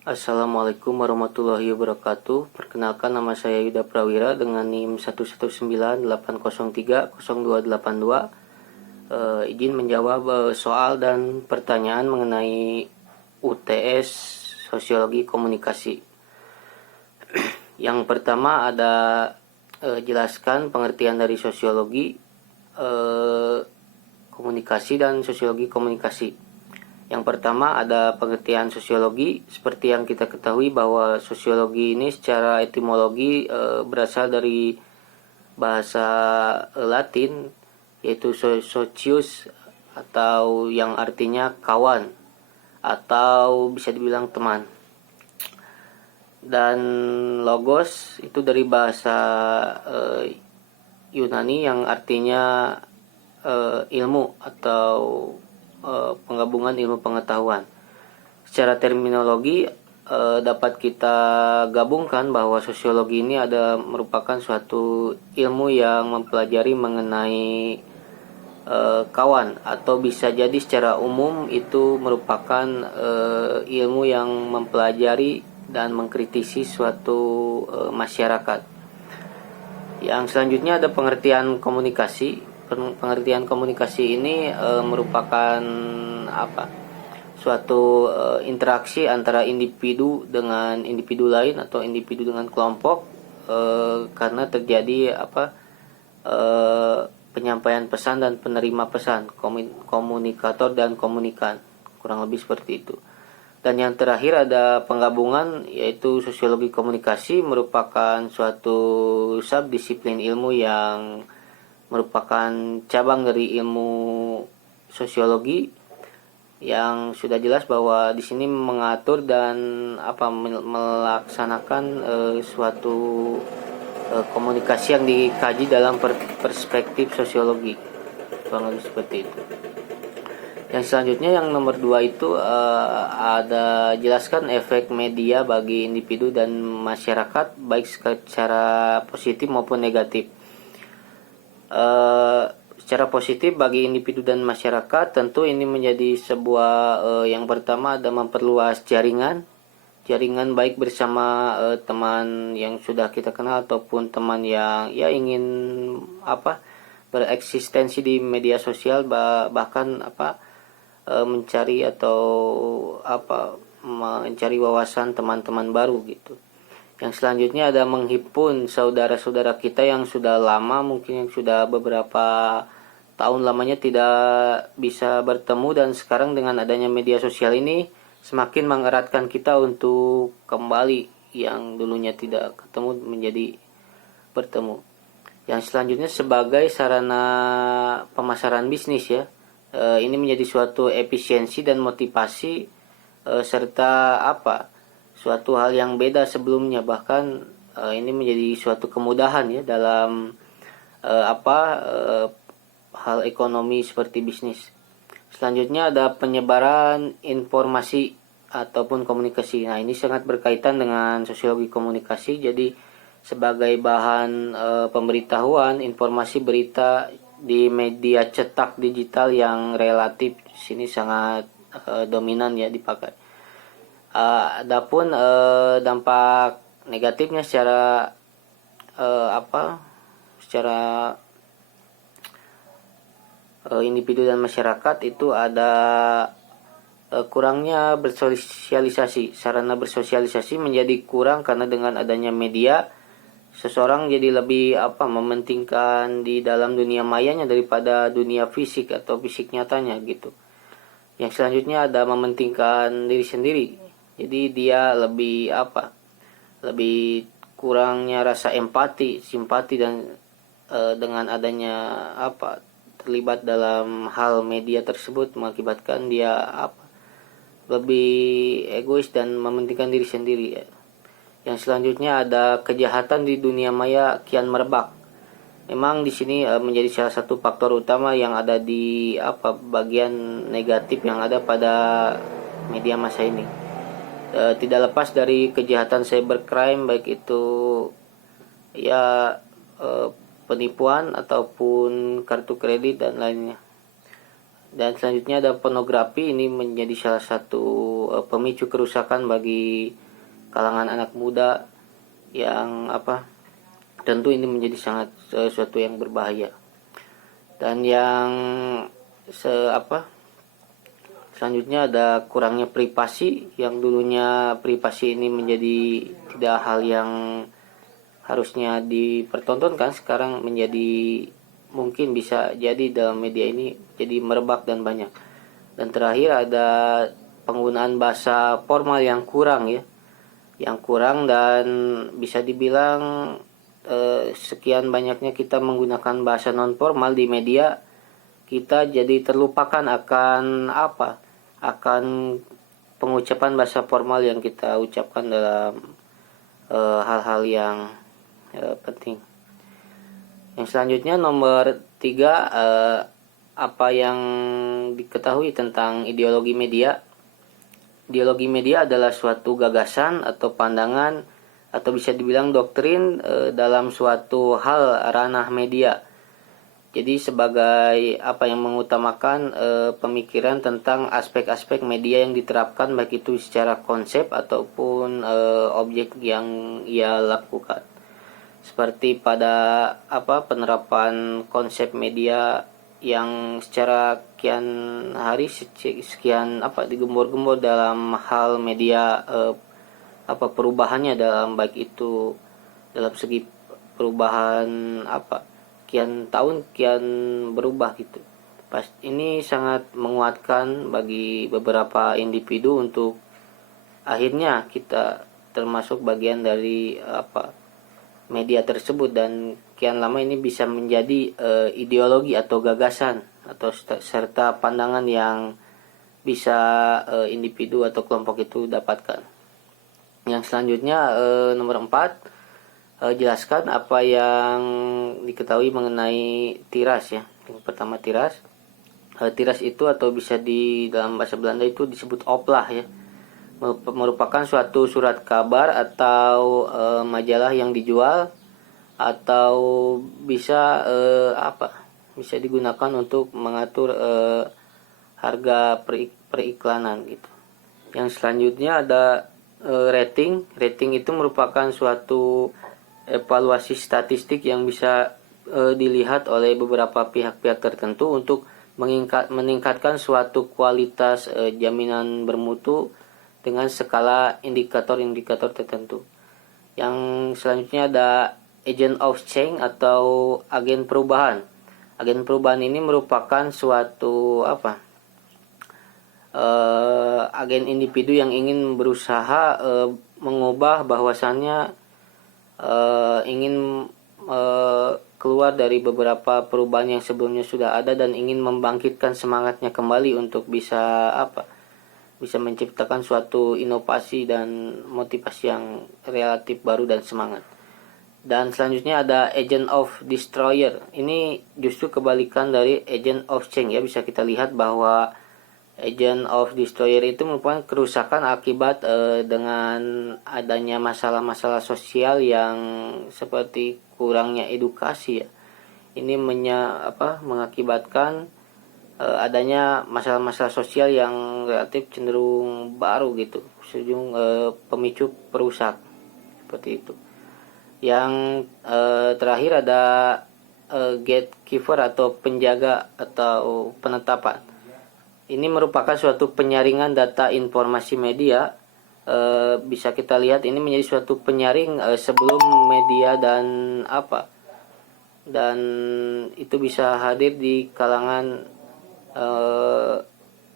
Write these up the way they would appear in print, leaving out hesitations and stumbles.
Assalamualaikum warahmatullahi wabarakatuh. Perkenalkan, nama saya Yuda Prawira dengan NIM 11980302282. Izin menjawab soal dan pertanyaan mengenai UTS Sosiologi Komunikasi. Yang pertama ada jelaskan pengertian dari sosiologi komunikasi dan sosiologi komunikasi. Yang pertama ada pengertian sosiologi. Seperti yang kita ketahui bahwa sosiologi ini secara etimologi berasal dari bahasa Latin, yaitu socius, atau yang artinya kawan atau bisa dibilang teman. Dan logos itu dari bahasa Yunani yang artinya ilmu atau penggabungan ilmu pengetahuan. Secara terminologi dapat kita gabungkan bahwa sosiologi ini merupakan suatu ilmu yang mempelajari mengenai kawan, atau bisa jadi secara umum itu merupakan ilmu yang mempelajari dan mengkritisi suatu masyarakat. Yang selanjutnya ada pengertian komunikasi. Pengertian komunikasi ini merupakan suatu interaksi antara individu dengan individu lain atau individu dengan kelompok, karena terjadi penyampaian pesan dan penerima pesan, komunikator dan komunikan, kurang lebih seperti itu. Dan yang terakhir ada penggabungan, yaitu sosiologi komunikasi merupakan suatu subdisiplin ilmu yang merupakan cabang dari ilmu sosiologi, yang sudah jelas bahwa di sini mengatur dan melaksanakan suatu komunikasi yang dikaji dalam perspektif sosiologi, kurang lebih seperti itu. Yang selanjutnya yang nomor 2 itu ada jelaskan efek media bagi individu dan masyarakat, baik secara positif maupun negatif. Secara positif bagi individu dan masyarakat, tentu ini menjadi sebuah yang pertama ada memperluas jaringan baik bersama teman yang sudah kita kenal ataupun teman yang ingin bereksistensi di media sosial, bahkan mencari mencari wawasan teman-teman baru gitu. Yang selanjutnya ada menghimpun saudara-saudara kita yang sudah lama, mungkin yang sudah beberapa tahun lamanya tidak bisa bertemu, dan sekarang dengan adanya media sosial ini semakin mengeratkan kita untuk kembali yang dulunya tidak ketemu menjadi bertemu. Yang selanjutnya sebagai sarana pemasaran bisnis ya, ini menjadi suatu efisiensi dan motivasi, serta suatu hal yang beda sebelumnya, bahkan ini menjadi suatu kemudahan ya dalam hal ekonomi seperti bisnis. Selanjutnya ada penyebaran informasi ataupun komunikasi. Nah, ini sangat berkaitan dengan sosiologi komunikasi. Jadi sebagai bahan pemberitahuan, informasi, berita di media cetak digital yang relatif sini sangat dominan ya dipakai. Adapun dampak negatifnya secara individu dan masyarakat itu ada kurangnya bersosialisasi. Sarana bersosialisasi menjadi kurang karena dengan adanya media, seseorang jadi lebih mementingkan di dalam dunia mayanya daripada dunia fisik atau fisik nyatanya gitu. Yang selanjutnya ada mementingkan diri sendiri. Jadi dia lebih lebih kurangnya rasa empati, simpati, dan dengan adanya terlibat dalam hal media tersebut mengakibatkan dia lebih egois dan mementingkan diri sendiri ya. Yang selanjutnya ada kejahatan di dunia maya kian merebak. Memang di sini menjadi salah satu faktor utama yang ada di bagian negatif yang ada pada media masa ini. Tidak lepas dari kejahatan cybercrime, baik itu ya penipuan ataupun kartu kredit dan lainnya. Dan selanjutnya ada pornografi, ini menjadi salah satu pemicu kerusakan bagi kalangan anak muda yang tentu ini menjadi sangat sesuatu yang berbahaya. Dan yang selanjutnya ada kurangnya privasi, yang dulunya privasi ini menjadi tidak hal yang harusnya dipertontonkan, sekarang menjadi mungkin bisa jadi dalam media ini jadi merebak dan banyak. Dan terakhir ada penggunaan bahasa formal yang kurang dan bisa dibilang sekian banyaknya kita menggunakan bahasa non formal di media, kita jadi terlupakan akan pengucapan bahasa formal yang kita ucapkan dalam hal-hal yang penting. Yang selanjutnya nomor 3, apa yang diketahui tentang ideologi media. Ideologi media adalah suatu gagasan atau pandangan atau bisa dibilang doktrin dalam suatu hal ranah media. Jadi sebagai yang mengutamakan pemikiran tentang aspek-aspek media yang diterapkan, baik itu secara konsep ataupun objek yang ia lakukan. Seperti pada penerapan konsep media yang secara kian hari sekian digembor-gembor dalam hal media, perubahannya dalam baik itu dalam segi perubahan kian tahun kian berubah gitu. Ini sangat menguatkan bagi beberapa individu untuk akhirnya kita termasuk bagian dari media tersebut, dan kian lama ini bisa menjadi ideologi atau gagasan atau serta pandangan yang bisa individu atau kelompok itu dapatkan. Yang selanjutnya nomor 4, jelaskan apa yang diketahui mengenai tiras ya. Yang pertama tiras. Tiras itu atau bisa di dalam bahasa Belanda itu disebut oplah ya. Merupakan suatu surat kabar atau majalah yang dijual atau bisa bisa digunakan untuk mengatur harga periklanan gitu. Yang selanjutnya ada rating. Rating itu merupakan suatu evaluasi statistik yang bisa dilihat oleh beberapa pihak-pihak tertentu untuk meningkatkan suatu kualitas jaminan bermutu dengan skala indikator-indikator tertentu. Yang selanjutnya ada agent of change atau agen perubahan. Agen perubahan ini merupakan suatu agen individu yang ingin berusaha mengubah bahwasannya ingin keluar dari beberapa perubahan yang sebelumnya sudah ada dan ingin membangkitkan semangatnya kembali untuk bisa bisa menciptakan suatu inovasi dan motivasi yang relatif baru dan semangat. Dan selanjutnya ada agent of destroyer. Ini justru kebalikan dari agent of change ya. Bisa kita lihat bahwa agent of destroyer itu merupakan kerusakan akibat dengan adanya masalah-masalah sosial yang seperti kurangnya edukasi ya. Ini mengakibatkan adanya masalah-masalah sosial yang relatif cenderung baru gitu, pemicu perusak seperti itu. Yang terakhir ada gatekeeper atau penjaga atau penetapan. Ini merupakan suatu penyaringan data informasi media. Bisa kita lihat ini menjadi suatu penyaring sebelum media dan itu bisa hadir di kalangan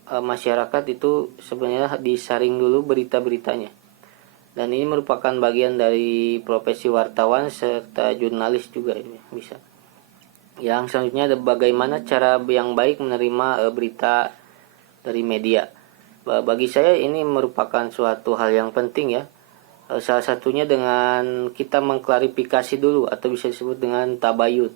masyarakat. Itu sebenarnya disaring dulu berita-beritanya, dan ini merupakan bagian dari profesi wartawan serta jurnalis juga bisa. Yang selanjutnya ada bagaimana cara yang baik menerima berita dari media. Bagi saya ini merupakan suatu hal yang penting ya. Salah satunya dengan kita mengklarifikasi dulu atau bisa disebut dengan tabayun.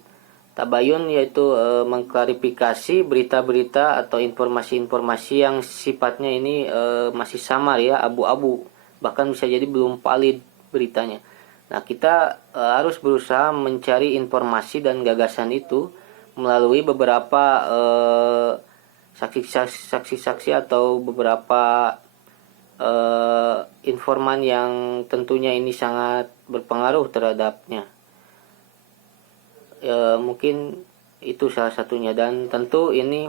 Tabayun yaitu mengklarifikasi berita-berita atau informasi-informasi yang sifatnya ini masih samar ya, abu-abu, bahkan bisa jadi belum valid beritanya. Nah, kita harus berusaha mencari informasi dan gagasan itu melalui beberapa saksi-saksi atau beberapa informan yang tentunya ini sangat berpengaruh terhadapnya. Mungkin itu salah satunya, dan tentu ini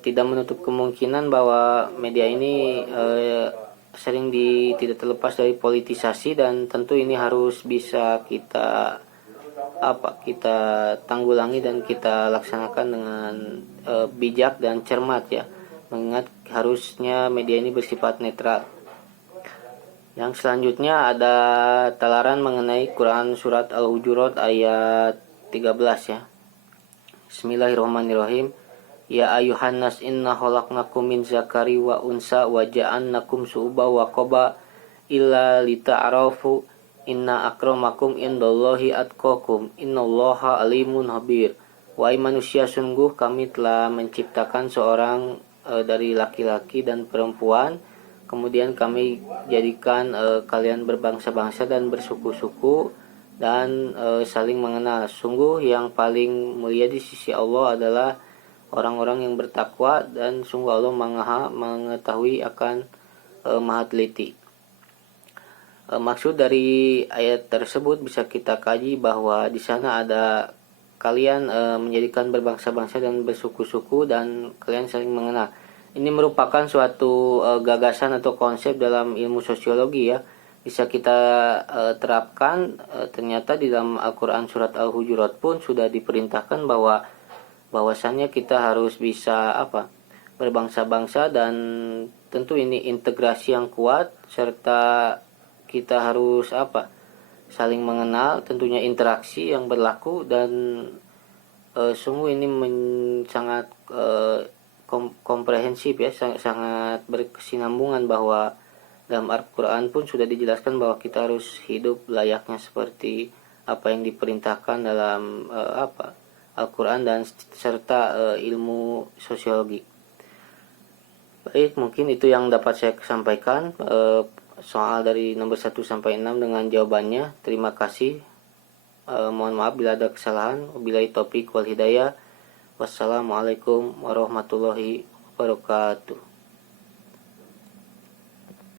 tidak menutup kemungkinan bahwa media ini sering tidak terlepas dari politisasi, dan tentu ini harus bisa kita kita tanggulangi dan kita laksanakan dengan bijak dan cermat ya, mengingat harusnya media ini bersifat netral. Yang selanjutnya ada talaran mengenai Quran surat Al-Hujurat ayat 13 ya. Bismillahirrahmanirrahim. Ya ayuhan nas inna khalaqnakum min zakari wa unsa wa ja'alnakum syu'uban wa qaba illa lita'arafu inna akramakum indallahi atqakum innallaha alimun habir. Wahai manusia, sungguh kami telah menciptakan seorang dari laki-laki dan perempuan, kemudian kami jadikan kalian berbangsa-bangsa dan bersuku-suku dan saling mengenal. Sungguh yang paling mulia di sisi Allah adalah orang-orang yang bertakwa, dan sungguh Allah Maha mengetahui akan Maha teliti. Maksud dari ayat tersebut bisa kita kaji bahwa di sana ada kalian menjadikan berbangsa-bangsa dan bersuku-suku dan kalian saling mengenal. Ini merupakan suatu gagasan atau konsep dalam ilmu sosiologi ya. Bisa kita terapkan. Ternyata di dalam Al-Quran surat Al-Hujurat pun sudah diperintahkan bahwasannya kita harus bisa berbangsa-bangsa, dan tentu ini integrasi yang kuat, serta kita harus saling mengenal, tentunya interaksi yang berlaku, dan sungguh ini sangat komprehensif ya, sangat berkesinambungan, bahwa dalam Al-Quran pun sudah dijelaskan bahwa kita harus hidup layaknya seperti apa yang diperintahkan dalam Al-Quran dan serta ilmu sosiologi. Baik, mungkin itu yang dapat saya sampaikan soal dari nomor 1 sampai 6 dengan jawabannya. Terima kasih. Mohon maaf bila ada kesalahan. Wabillahi taufiq wal hidayah. Wassalamualaikum warahmatullahi wabarakatuh.